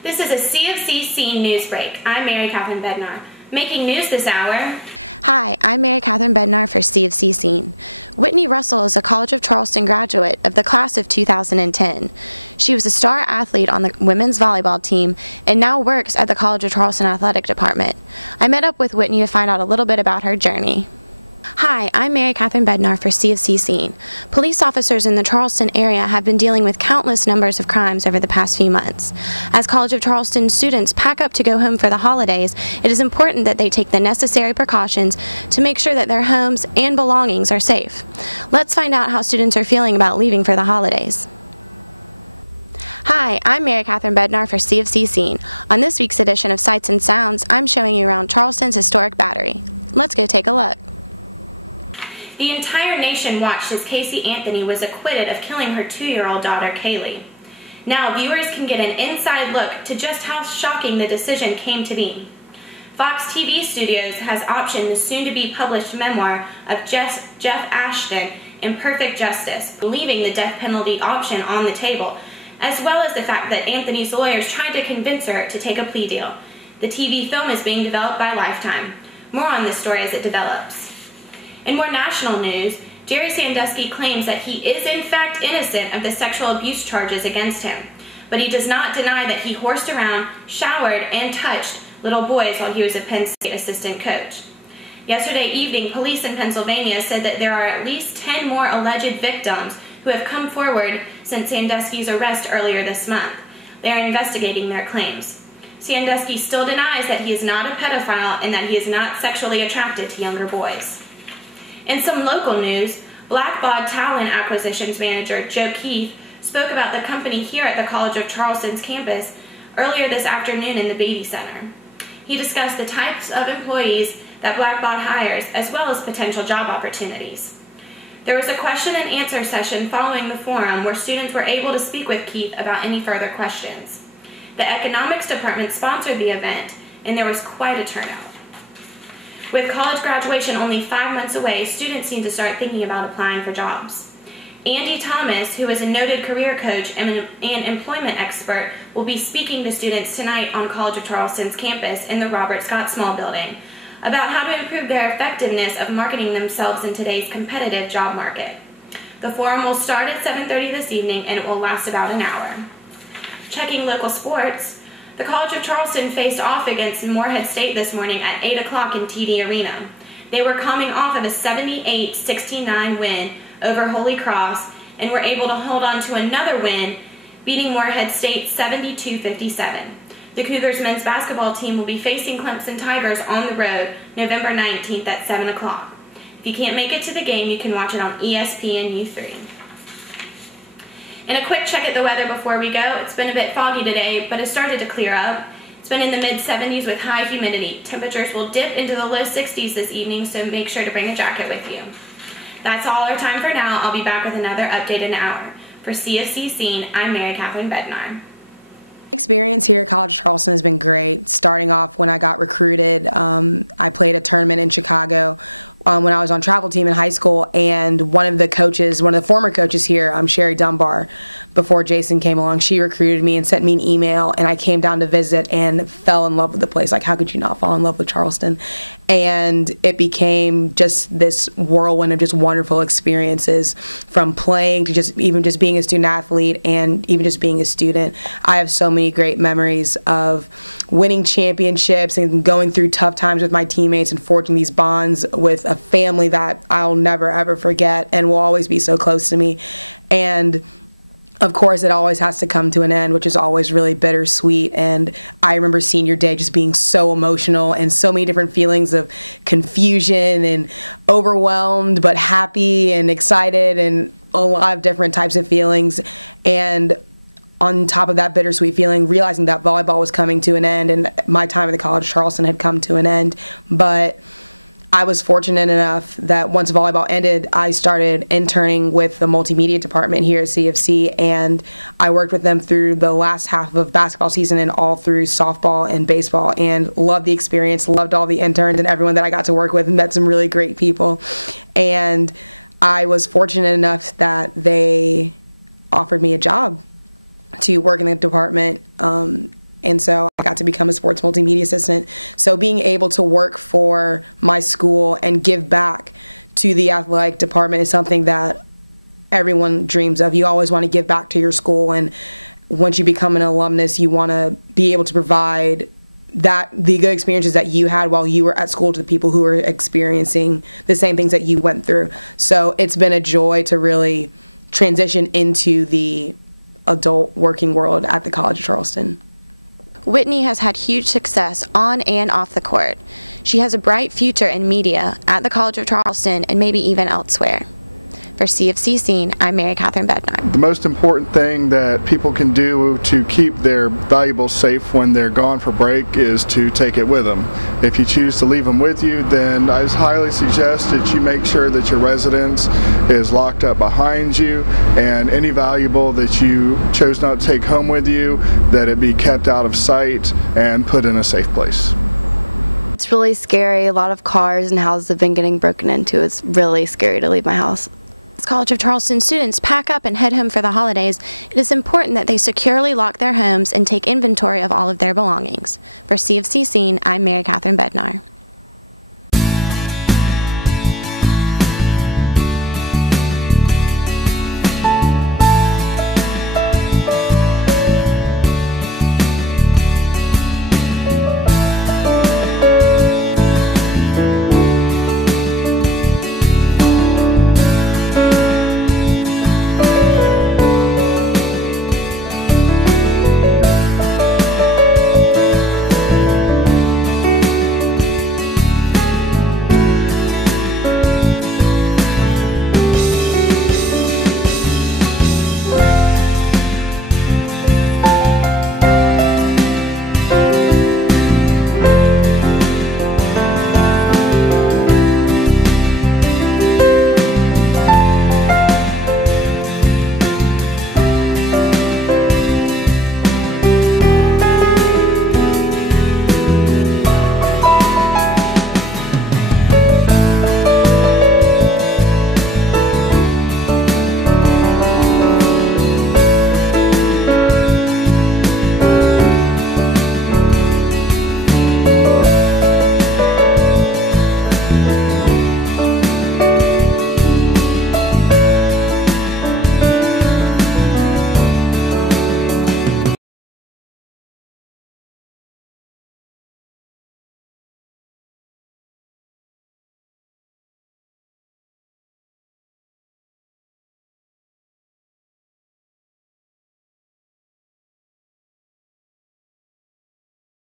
This is a CFC Scene News Break. I'm Mary Catherine Bednar. Making news this hour. Hi, I'm Mary Catherine Bednar for CFC Scene. Whitney Russell is a College of Charleston graduate of the class of 2010. She was a star athlete on the women's volleyball team and now works at the College of Charleston Athletic Department. I met up with Whitney to find out a little bit about her journey. Hi, I'm Mary Catherine Bednar for CFC Scene. Police officers in the Charleston area have been dealing with countless numbers of crimes over the past few months. As College of Charleston students pack up to go home for the holidays, it is important that they take the necessary precautions to make sure that their homes and belongings are safe. Let's find out how students are feeling about leaving for the holidays. Hi, I'm Mary Catherine Bednar for CFC Scene. On this week's edition of Sights and Sounds, I'm showing you around Charleston's historic battery. Let's go take a look. The entire nation watched as Casey Anthony was acquitted of killing her 2-year-old daughter, Kaylee. Now viewers can get an inside look to just how shocking the decision came to be. Fox TV Studios has optioned the soon-to-be published memoir of Jeff Ashton, Imperfect Justice, leaving the death penalty option on the table, as well as the fact that Anthony's lawyers tried to convince her to take a plea deal. The TV film is being developed by Lifetime. More on this story as it develops. In more national news, Jerry Sandusky claims that he is in fact innocent of the sexual abuse charges against him, but he does not deny that he horsed around, showered, and touched little boys while he was a Penn State assistant coach. Yesterday evening, police in Pennsylvania said that there are at least 10 more alleged victims who have come forward since Sandusky's arrest earlier this month. They are investigating their claims. Sandusky still denies that he is not a pedophile and that he is not sexually attracted to younger boys. In some local news, Blackbaud Talent Acquisitions Manager Joe Keith spoke about the company here at the College of Charleston's campus earlier this afternoon in the Beatty Center. He discussed the types of employees that Blackbaud hires as well as potential job opportunities. There was a question and answer session following the forum where students were able to speak with Keith about any further questions. The Economics Department sponsored the event and there was quite a turnout. With college graduation only 5 months away, students need to start thinking about applying for jobs. Andy Thomas, who is a noted career coach and employment expert, will be speaking to students tonight on College of Charleston's campus in the Robert Scott Small Building about how to improve their effectiveness of marketing themselves in today's competitive job market. The forum will start at 7:30 this evening and it will last about an hour. Checking local sports, the College of Charleston faced off against Morehead State this morning at 8 o'clock in TD Arena. They were coming off of a 78-69 win over Holy Cross and were able to hold on to another win, beating Morehead State 72-57. The Cougars men's basketball team will be facing Clemson Tigers on the road November 19th at 7 o'clock. If you can't make it to the game, you can watch it on ESPNU3. And a quick check at the weather before we go. It's been a bit foggy today, but it started to clear up. It's been in the mid-70s with high humidity. Temperatures will dip into the low 60s this evening, so make sure to bring a jacket with you. That's all our time for now. I'll be back with another update in an hour. For CFC Scene, I'm Mary Catherine Bednar. Experience here at College of Charleston has been great. Starting off when I got recruited, I played a tournament in Chicago when I was on travel team in high school, and one of the former coaches here, Sherry Dunbar, before Jason came along, she recruited me and sent me an email, and I came down to visit and fell in love with the place. Like, how could you not fall in love with Charleston? And it became just this whirlwind of just wonderful experiences, from playing to just being a student athlete and even just being a student. I have so many great memories of winning championships and going through tough times with my teammates and forging these bonds with a family that I'll never ever forget and will always be so close to me. And of course, it always has to come to an end, which is always really bittersweet. And I remember senior day just being so emotional and so many different feelings of confusion and overwhelmed, but happy and excited and a lot of different types of feelings. And on top of that bittersweet feeling, realizing that volleyball was coming to an end and my time at the College of Charleston had come to an end. But I was fortunate enough that once volleyball ended, I started interning with the multimedia department here at CFC, and I worked with them through the last half of basketball season and all through softball and baseball, and loved the experience, loved all the interns and everyone that I got to work with, and met some really great people. And I was fortunate enough that they offered me a job to work in the department and so I got to become a sports multimedia assistant. So being able to work for my school and give back to the athletic department is something that everyone dreams of. You always want to give back to your school, and once you become an alumnus, you want to be able to provide the good experiences that you had while you were at school to the people who are experiencing the same things that you went through. So it's been a joy to really transition into the adult working world at the College of Charleston. Whitney has had huge success on and off the court. She has a bright future in media at the College of Charleston and maybe even elsewhere. For CFC Scene, I'm Mary Catherine Bednar. The most important thing that people can do to keep their valuables safe when they're gone for break is to take it with them. If you choose to leave them with you, then I highly suggest that you make sure that your residence is locked up behind you, and any valuable that you chose not to take home with you, that it be kept out of sight and put in a safe place. It's really scary. A lot of cars and houses have been getting broken into. It's really scary to leave my house. As College of Charleston students pack up and head home for the holidays, it is important that they securely lock their homes and take inventory of all of their belongings. For CFC Scene, I'm Mary Catherine Bednar.